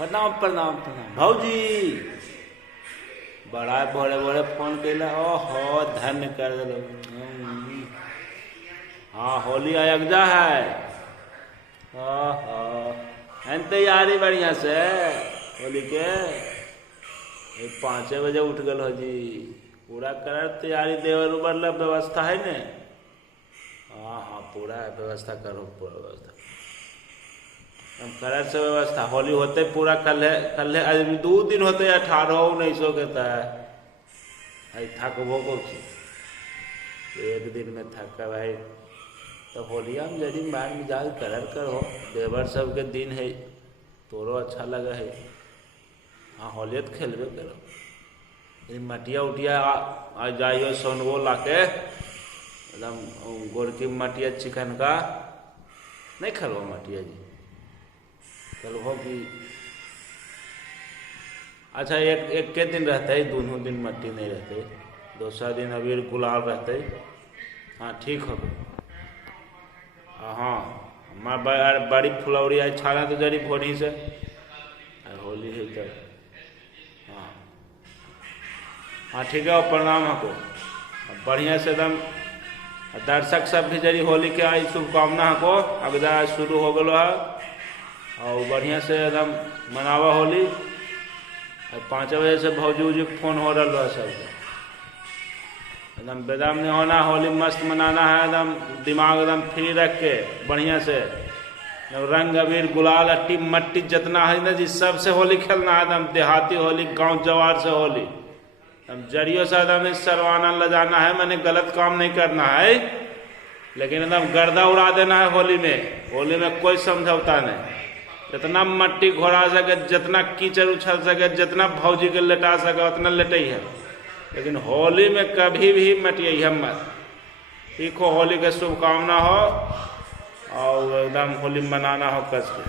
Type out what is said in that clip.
प्रणाम प्रणाम प्रणाम भौजी। बड़ा बड़े बड़े फोन कैला। ओहो धन्य कर दिलो। हाँ होली अयोग्या है। ओहो एन तैयारी बढ़िया से होली के 5 बजे उठ गल हो जी। पूरा कर तैयारी देवर मतलब व्यवस्था है ने। हाँ हाँ पूरा व्यवस्था करो, पूरा व्यवस्था हम कर से व्यवस्था। होली होते पूरा कल आज 2 दिन होते 18 19 के तय थकबो को 1 दिन में थक भाई। तो होलिया में जड़ी मार मिजाज करो। देवर सब के दिन है तोरो अच्छा लगे है। हाँ होलिया तो खेलबे करो। मटिया उटिया आ जाइयो सोनवो लाके एकदम गोरकी मटिया चिकन का नहीं खेलो मटिया जी। चलो कि अच्छा एक के दिन रहते है, दोनों दिन मट्टी नहीं रहते, दूसरा दिन अबीर गुलाल रहते। हाँ ठीक हो। हाँ हमारे बड़ी फुलौरी आई छाना तो जरी भोरी से होली है तो। हाँ हाँ ठीक है प्रणाम हमको बढ़िया से एकदम। दर्शक सब भी जरी होली के आई शुभकामना हमको। अगदा शुरू हो गलो है और बढ़िया से एकदम मनावा होली। 5 बजे से भौजी उजी फोन हो रहा है सबके। एकदम बेदम नहीं होना, होली मस्त मनाना है एकदम। दिमाग एकदम फ्री रख के बढ़िया से रंग अबीर गुलाल अट्टी मट्टी जितना है ना जी सबसे होली खेलना है एकदम। देहाती होली गांव जवार से होली एकदम जरियो से एकदम सरवाना लजाना है। मैंने गलत काम नहीं करना है लेकिन एकदम गर्दा उड़ा देना है होली में। होली में कोई समझौता नहीं। जितना मट्टी घोरा सके, जितना कीचड़ उछल सके, जितना भौजी के लेटा सके उतना लेटई है। लेकिन होली में कभी भी मटिए मत। ठीक हो, होली के शुभकामना हो और एकदम होली मनाना हो कस के।